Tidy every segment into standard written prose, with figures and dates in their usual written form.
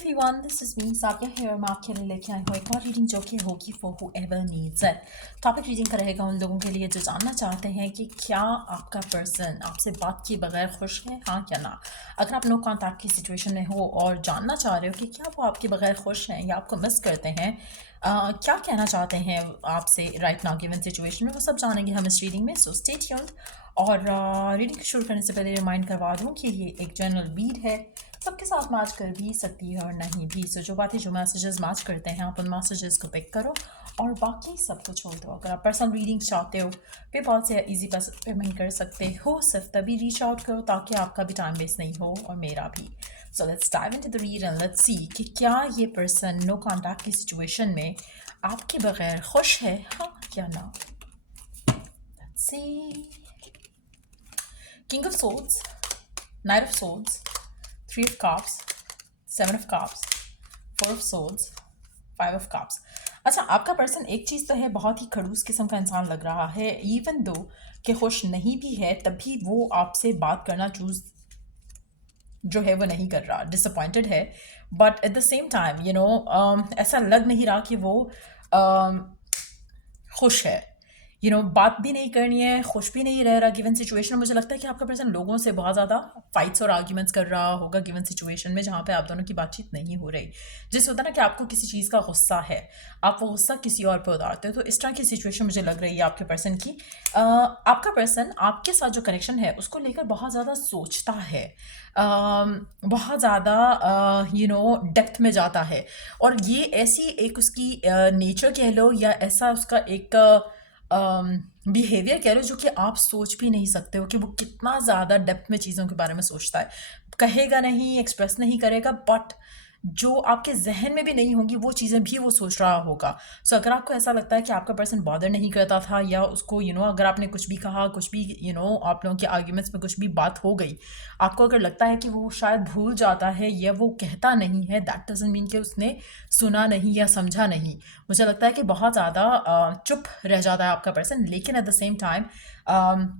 everyone, this is me, Sabia here. मैं आपके लिए लेके आई हूँ एक और रीडिंग जो कि होगी for whoever needs it. Topic reading का रहेगा उन लोगों के लिए जो जानना चाहते हैं कि क्या आपका पर्सन आपसे बात किए बगैर खुश है, हाँ या ना। अगर आप नो कॉन्टैक्ट की सिचुएशन में हो और जानना चाह रहे हो कि क्या वो आपके बगैर खुश हैं या आपको मिस करते हैं, क्या कहना चाहते हैं आपसे राइट नाउ गिवन सिचुएशन में, वो सब जानेंगे हम इस रीडिंग में। So stay tuned. और रीडिंग शुरू करने से पहले रिमाइंड करवा दूँ कि ये एक जनरल रीड है, सबके साथ मैच कर भी सकती है और नहीं भी। सो जो बातें जो मैसेजेस मैच करते हैं आप उन मैसेजेस को पिक करो और बाकी सब कुछ छोड़ दो। अगर आप पर्सनल रीडिंग्स चाहते हो पेपॉल से इजी पेमेंट कर सकते हो, सिर्फ तभी रीच आउट करो ताकि आपका भी टाइम वेस्ट नहीं हो और मेरा भी। So let's dive into the read and let's see कि क्या ये पर्सन नो कॉन्टैक्ट की सिचुएशन में आपके बगैर खुश है, हाँ या ना। Let's see. King of swords, night of swords, Three of Cups, Seven of Cups, Four of Swords, Five of Cups. अच्छा, आपका पर्सन एक चीज़ तो है, बहुत ही खड़ूस किस्म का इंसान लग रहा है। इवन दो कि खुश नहीं भी है तब भी वो आपसे बात करना चूज जो है वो नहीं कर रहा, डिसअपॉइंटेड है। But at the same time ऐसा लग नहीं रहा कि वो खुश है। बात भी नहीं करनी है, खुश भी नहीं रह रहा गिवन सिचुएशन। मुझे लगता है कि आपका पर्सन लोगों से बहुत ज़्यादा फाइट्स और आर्ग्यूमेंट्स कर रहा होगा गिवन सिचुएशन में जहाँ पे आप दोनों की बातचीत नहीं हो रही। जैसे होता है ना कि आपको किसी चीज़ का गुस्सा है, आप वो गुस्सा किसी और पर उतारते हो, तो इस तरह की सिचुएशन मुझे लग रही है आपके पर्सन की। आपका पर्सन आपके साथ जो कनेक्शन है उसको लेकर बहुत ज़्यादा सोचता है, बहुत ज़्यादा डेप्थ में जाता है। और ये ऐसी एक उसकी नेचर कह लो या ऐसा उसका एक बिहेवियर कह लो जो कि आप सोच भी नहीं सकते हो कि वो कितना ज़्यादा डेप्थ में चीज़ों के बारे में सोचता है। कहेगा नहीं, एक्सप्रेस नहीं करेगा, बट जो आपके जहन में भी नहीं होंगी वो चीज़ें भी वो सोच रहा होगा। सो अगर आपको ऐसा लगता है कि आपका पर्सन बॉदर नहीं करता था या उसको अगर आपने कुछ भी कहा, कुछ भी आप लोगों के आर्ग्यूमेंट्स में कुछ भी बात हो गई, आपको अगर लगता है कि वो शायद भूल जाता है या वो कहता नहीं है, दैट डजंट मीन कि उसने सुना नहीं या समझा नहीं। मुझे लगता है कि बहुत ज़्यादा चुप रह जाता है आपका पर्सन, लेकिन एट द सेम टाइम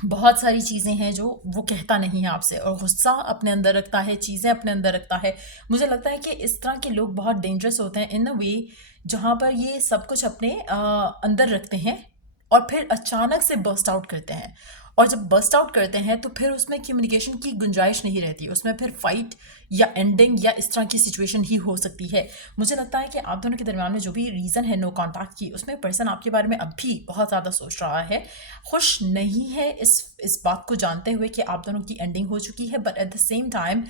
बहुत सारी चीज़ें हैं जो वो कहता नहीं है आपसे, और गुस्सा अपने अंदर रखता है, चीज़ें अपने अंदर रखता है। मुझे लगता है कि इस तरह के लोग बहुत डेंजरस होते हैं इन अ वे जहाँ पर ये सब कुछ अपने अंदर रखते हैं और फिर अचानक से बर्स्ट आउट करते हैं। और जब बर्स्ट आउट करते हैं तो फिर उसमें कम्युनिकेशन की गुंजाइश नहीं रहती, उसमें फिर फाइट या एंडिंग या इस तरह की सिचुएशन ही हो सकती है। मुझे लगता है कि आप दोनों के दरमियान में जो भी रीज़न है नो कॉन्टैक्ट की, उसमें पर्सन आपके बारे में अब भी बहुत ज़्यादा सोच रहा है, खुश नहीं है इस बात को जानते हुए कि आप दोनों की एंडिंग हो चुकी है। But at the same time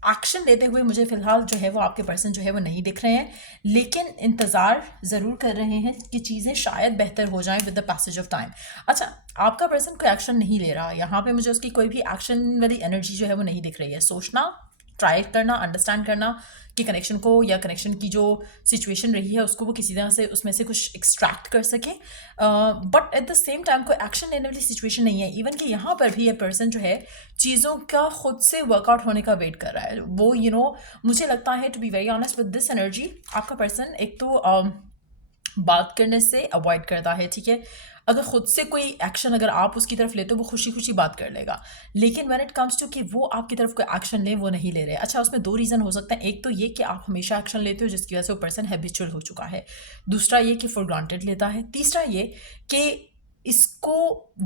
action लेते हुए मुझे फ़िलहाल जो है वो आपके पर्सन जो है वो नहीं दिख रहे हैं, लेकिन इंतज़ार ज़रूर कर रहे हैं कि चीज़ें शायद बेहतर हो जाएं with the passage of time. अच्छा, आपका पर्सन कोई एक्शन नहीं ले रहा, यहाँ पे मुझे उसकी कोई भी एक्शन वाली एनर्जी जो है वो नहीं दिख रही है। सोचना, ट्राई करना, अंडरस्टैंड करना कि कनेक्शन को या कनेक्शन की जो सिचुएशन रही है उसको वो किसी तरह से उसमें से कुछ एक्सट्रैक्ट कर सके, but at the same time कोई एक्शन लेने वाली सिचुएशन नहीं है। इवन कि यहाँ पर भी ये पर्सन जो है चीज़ों का खुद से वर्कआउट होने का वेट कर रहा है। वो मुझे लगता है to be very honest with this energy, आपका पर्सन एक तो बात करने से अवॉइड करता है, ठीक है। अगर खुद से कोई एक्शन अगर आप उसकी तरफ लेते हो वो खुशी खुशी बात कर लेगा, लेकिन व्हेन इट कम्स टू कि वो आपकी तरफ कोई एक्शन ले, वो नहीं ले रहे। अच्छा, उसमें दो रीज़न हो सकते हैं। एक तो ये कि आप हमेशा एक्शन लेते हो जिसकी वजह से वो पर्सन हैबिचुअल हो चुका है, दूसरा ये कि फॉर ग्रांटेड लेता है, तीसरा ये कि इसको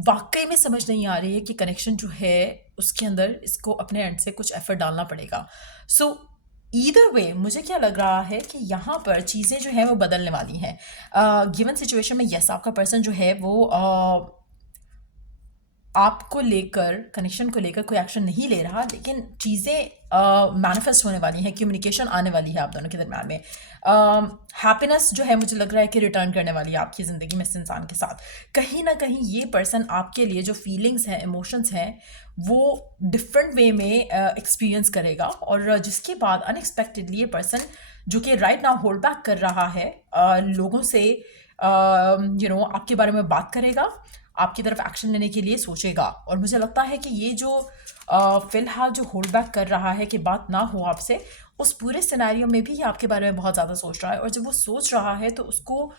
वाकई में समझ नहीं आ रही है कि कनेक्शन जो है उसके अंदर इसको अपने एंड से कुछ एफर्ट डालना पड़ेगा। सो ईदर वे मुझे क्या लग रहा है कि यहाँ पर चीज़ें जो हैं वो बदलने वाली हैं गिवन सिचुएशन में। यस, आपका पर्सन जो है वो आपको लेकर, कनेक्शन को लेकर कोई एक्शन नहीं ले रहा, लेकिन चीज़ें मैनिफेस्ट होने वाली हैं, कम्युनिकेशन आने वाली है आप दोनों के दरम्यान में। हैप्पीनेस जो है मुझे लग रहा है कि रिटर्न करने वाली है आपकी ज़िंदगी में इस इंसान के साथ। कहीं ना कहीं ये पर्सन आपके लिए जो फीलिंग्स हैं, इमोशंस हैं, वो डिफरेंट वे में एक्सपीरियंस करेगा, और जिसके बाद अनएक्सपेक्टेडली ये पर्सन जो कि राइट नाउ होल्ड बैक कर रहा है लोगों से आपके बारे में बात करेगा, आपकी तरफ एक्शन लेने के लिए सोचेगा। और मुझे लगता है कि ये जो फ़िलहाल जो होल्ड बैक कर रहा है कि बात ना हो आपसे, उस पूरे सिनेरियो में भी ये आपके बारे में बहुत ज़्यादा सोच रहा है। और जब वो सोच रहा है तो उसको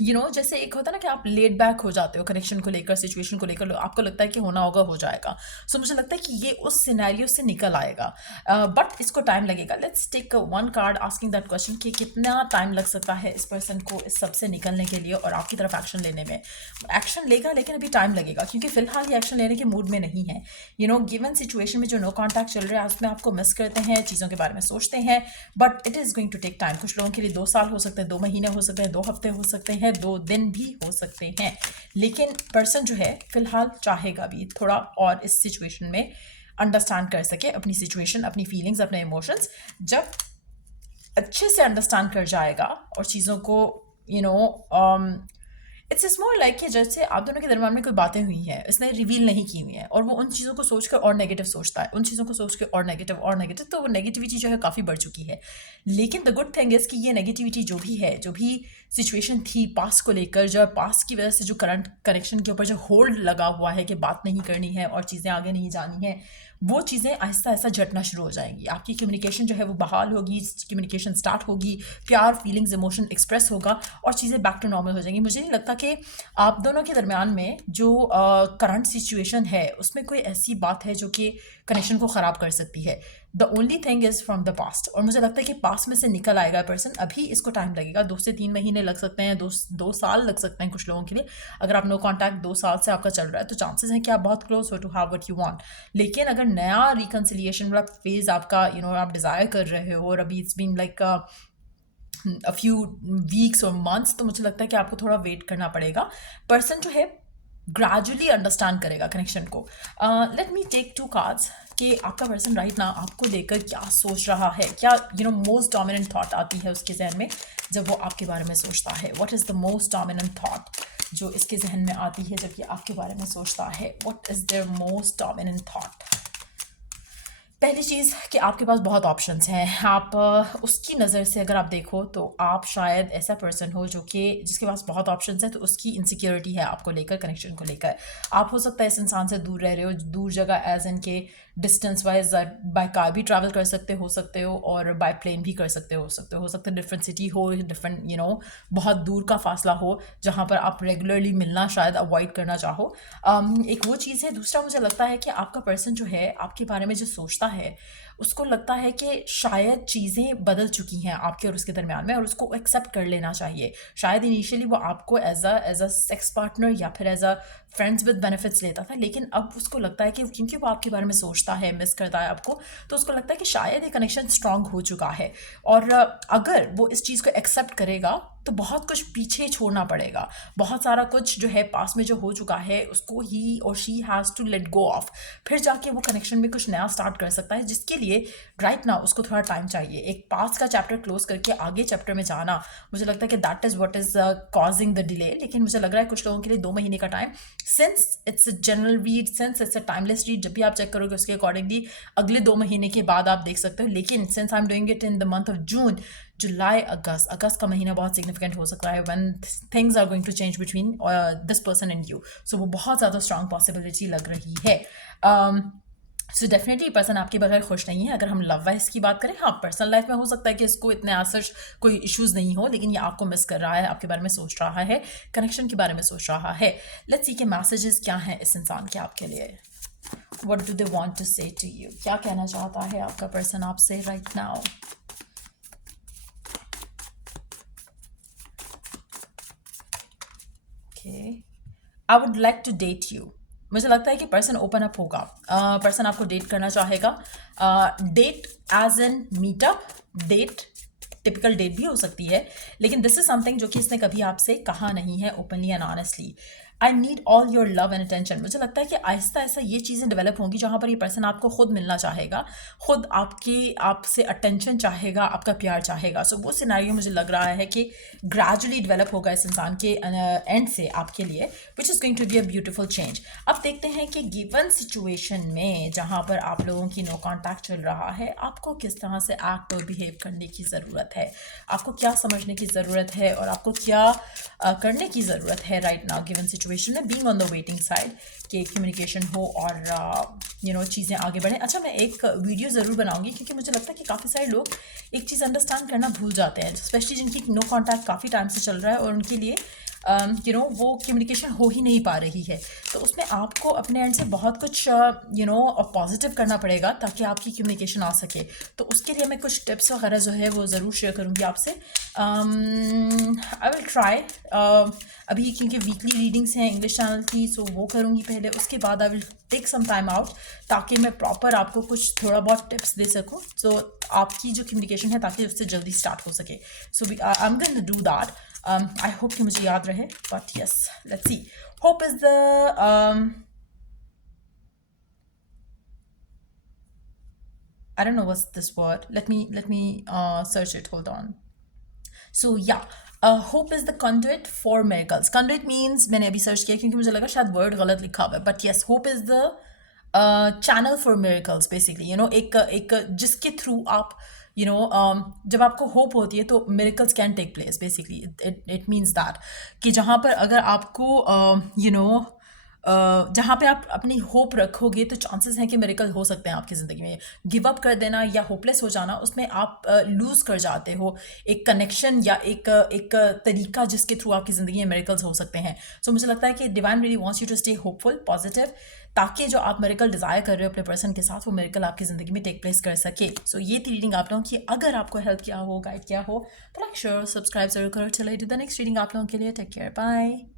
जैसे एक होता है ना कि आप लेट बैक हो जाते हो कनेक्शन को लेकर, सिचुएशन को लेकर, आपको लगता है कि होना होगा हो जाएगा। सो मुझे लगता है कि ये उस सिनेरियो से निकल आएगा, बट इसको टाइम लगेगा। Let's take one card asking that question कि कितना टाइम लग सकता है इस पर्सन को इस सब से निकलने के लिए और आपकी तरफ एक्शन लेने में। एक्शन लेगा लेकिन अभी टाइम लगेगा, क्योंकि फिलहाल ये एक्शन लेने के मूड में नहीं है। गिवन सिचुएशन में जो नो कॉन्टैक्ट चल रहा है उसमें आपको मिस करते हैं, चीज़ों के बारे में सोचते हैं, but it is going to take time. कुछ लोगों के लिए 2 साल हो सकते हैं, 2 महीने हो सकते हैं, 2 हफ्ते हो सकते हैं, 2 दिन भी हो सकते हैं, लेकिन पर्सन जो है फिलहाल चाहेगा भी थोड़ा और इस सिचुएशन में अंडरस्टैंड कर सके अपनी सिचुएशन, अपनी फीलिंग्स, अपने इमोशंस। जब अच्छे से अंडरस्टैंड कर जाएगा और चीज़ों को you know it's more like कि जैसे आप दोनों के दरमियान में कोई बातें हुई हैं, इसने रिवील नहीं की हुई हैं, और वो उन चीज़ों को सोचकर और नेगेटिव सोचता है, उन चीज़ों को सोच के और नेगेटिव, तो वो नेगेटिविटी जो है काफ़ी बढ़ चुकी है। लेकिन द गुड थिंग इज़ कि ये नेगेटिविटी जो भी है, जो भी सिचुएशन थी पास्ट को लेकर, जो पास्ट की वजह से जो करंट कनेक्शन के ऊपर जो होल्ड लगा हुआ है कि बात नहीं करनी है और चीज़ें आगे नहीं जानी है, वो चीज़ें आहिस्ता आहिस्ता झटना शुरू हो जाएंगी। आपकी कम्युनिकेशन जो है वो बहाल होगी, कम्युनिकेशन स्टार्ट होगी, प्यार, फीलिंग्स, इमोशन एक्सप्रेस होगा और चीज़ें बैक टू नॉर्मल हो जाएंगी। मुझे नहीं लगता कि आप दोनों के दरमियान में जो करंट सिचुएशन है उसमें कोई ऐसी बात है जो कि कनेक्शन को ख़राब कर सकती है। The only thing is from the past, और मुझे लगता है कि पास्ट में से निकल आएगा पर्सन। अभी इसको टाइम लगेगा, 2 से 3 महीने लग सकते हैं, 2 साल लग सकते हैं कुछ लोगों के लिए। अगर आप नो कॉन्टैक्ट 2 साल से आपका चल रहा है तो चांसेस हैं कि आप बहुत क्लोज हो to have what you want. लेकिन अगर नया रिकन्सिलिएशन वाला फेज आपका आप डिज़ायर कर रहे हो और अभी it's been like a few weeks और मंथ्स, तो मुझे लगता है कि आपको थोड़ा वेट करना पड़ेगा। पर्सन जो है ग्रेजुअली अंडरस्टैंड करेगा कनेक्शन को। लेट मी टेक 2 कार्ड्स कि आपका पर्सन राइट ना आपको लेकर क्या सोच रहा है, क्या मोस्ट डोमिनेंट थॉट आती है उसके जहन में जब वो आपके बारे में सोचता है। What is the most dominant thought जो इसके जहन में आती है जब ये आपके बारे में सोचता है? What is there most dominant thought? पहली चीज़ कि आपके पास बहुत ऑप्शंस हैं। आप उसकी नज़र से अगर आप देखो तो आप शायद ऐसा पर्सन हो जो कि जिसके पास बहुत ऑप्शंस हैं, तो उसकी इनसिक्योरिटी है आपको लेकर, कनेक्शन को लेकर। आप हो सकता है इस इंसान से दूर रह रहे हो, दूर जगह एज इन के डिस्टेंस वाइज बाय कार भी ट्रैवल कर सकते हो और बाय प्लेन भी कर सकते हो सकता है डिफरेंट सिटी हो, डिफरेंट बहुत दूर का फासला हो जहाँ पर आप रेगुलरली मिलना शायद अवॉइड करना चाहो। एक वो चीज़ है। दूसरा, मुझे लगता है कि आपका पर्सन जो है आपके बारे में जो सोचता है उसको लगता है कि शायद चीज़ें बदल चुकी हैं आपके और उसके दरमियान में, और उसको एक्सेप्ट कर लेना चाहिए। शायद इनिशियली वो आपको एज अ सेक्स पार्टनर या फिर as a friends with benefits लेता था, लेकिन अब उसको लगता है कि क्योंकि वो आपके बारे में सोचता है, मिस करता है आपको, तो उसको लगता है कि शायद ये कनेक्शन स्ट्रांग हो चुका है। और अगर वो इस चीज़ को एक्सेप्ट करेगा तो बहुत कुछ पीछे छोड़ना पड़ेगा। बहुत सारा कुछ जो है पास में जो हो चुका है उसको ही और she has to let go of, फिर जाके वो कनेक्शन में कुछ नया स्टार्ट कर सकता है, जिसके लिए राइट नाउ उसको थोड़ा टाइम चाहिए। एक पास का चैप्टर क्लोज करके आगे चैप्टर में जाना, मुझे लगता है कि that is what is causing the delay. लेकिन मुझे लग रहा है कुछ लोगों के लिए 2 महीने का time, since it's a general read, since it's a timeless read, जब भी आप चेक करोगे उसके अकॉर्डिंगली अगले 2 महीने के बाद आप देख सकते हो। लेकिन since I am doing it in the month of June, जुलाई, अगस्त का महीना बहुत सिग्निफिकेंट हो सकता है when things are going to change between this person and you. So वो बहुत ज़्यादा स्ट्रांग पॉसिबिलिटी लग रही है। सो डेफिनेटली पर्सन आपके बगैर खुश नहीं है। अगर हम लव वाइज की बात करें, हाँ, पर्सनल लाइफ में हो सकता है कि इसको इतने आसर कोई इश्यूज़ नहीं हो, लेकिन ये आपको मिस कर रहा है, आपके बारे में सोच रहा है, कनेक्शन के बारे में सोच रहा है। लेट्स सी के मैसेजेस क्या हैं इस इंसान के आपके लिए। What do they want to say to you? क्या कहना चाहता है आपका पर्सन आपसे right now? I would like to date you. मुझे लगता है कि पर्सन ओपन अप होगा, पर्सन आपको डेट करना चाहेगा। Date as an meetup, date typical date भी हो सकती है, लेकिन दिस इज समथिंग जो कि इसने कभी आपसे कहा नहीं है openly and honestly. I need all your love and attention. मुझे लगता है कि आहिस्ता आहिस्ता ये चीज़ें डेवलप होंगी जहाँ पर ये पर्सन आपको खुद मिलना चाहेगा, खुद आपसे अटेंशन चाहेगा, आपका प्यार चाहेगा। सो वो सिनेरियो मुझे लग रहा है कि ग्रेजुअली डेवलप होगा इस इंसान के एंड से आपके लिए, which is going to be a beautiful change. अब देखते हैं कि गिवन सिचुएशन में जहाँ पर आप लोगों की नो कॉन्टैक्ट चल रहा है, आपको किस तरह से एक्ट और बिहेव करने की ज़रूरत है, आपको क्या समझने की ज़रूरत है और आपको क्या करने की ज़रूरत है right now given situation situation में being on the waiting side कि कम्युनिकेशन हो और चीज़ें आगे बढ़ें। अच्छा, मैं एक वीडियो ज़रूर बनाऊंगी क्योंकि मुझे लगता है कि काफ़ी सारे लोग एक चीज़ अंडरस्टैंड करना भूल जाते हैं, स्पेशली जिनकी नो कॉन्टैक्ट काफ़ी टाइम से चल रहा है और उनके लिए वो कम्युनिकेशन हो ही नहीं पा रही है। तो उसमें आपको अपने एंड से बहुत कुछ पॉजिटिव करना पड़ेगा ताकि आपकी कम्युनिकेशन आ सके। तो उसके लिए मैं कुछ टिप्स वगैरह जो है वो ज़रूर शेयर करूँगी आपसे। आई विल ट्राई अभी, क्योंकि वीकली रीडिंग्स हैं इंग्लिश चैनल की, सो वो करूँगी पहले, उसके बाद I will take some time out ताकि मैं प्रॉपर आपको कुछ थोड़ा बहुत टिप्स दे सकूँ, सो आपकी जो कम्युनिकेशन है ताकि उससे जल्दी स्टार्ट हो सके। So I am going to do that. I hope कि मुझे याद रहे, but yes, let's see. Hope is the I don't know what's this word. Let me search it. Hold on. So yeah, hope is the conduit for miracles. Conduit means, मैंने अभी search किया क्योंकि मुझे लगा शायद वर्ड गलत लिखा हुआ है, but yes, hope is the channel for miracles basically. एक जिसके थ्रू आप जब आपको होप होती है तो miracles can take place basically. It means that कि जहाँ पर अगर आपको जहाँ पे आप अपनी होप रखोगे तो चांसेस हैं कि मिरेकल हो सकते हैं आपकी ज़िंदगी में। गिव अप कर देना या होपलेस हो जाना, उसमें आप लूज़ कर जाते हो एक कनेक्शन या एक तरीका जिसके थ्रू आपकी ज़िंदगी में मिरेकल्स हो सकते हैं। सो मुझे लगता है कि divine really wants you to stay hopeful, positive, ताकि जो आप मिरेकल डिज़ायर कर रहे हो अपने पर्सन के साथ, वो मिरेकल आपकी ज़िंदगी में टेक प्लेस कर सके। सो ये थी रीडिंग आप लोगों की। अगर आपको हेल्प किया हो, गाइड किया हो, तो लाइक, शेयर, सब्सक्राइब जरूर करो। चलो, डू द नेक्स्ट रीडिंग आप लोगों के लिए। Take care, bye.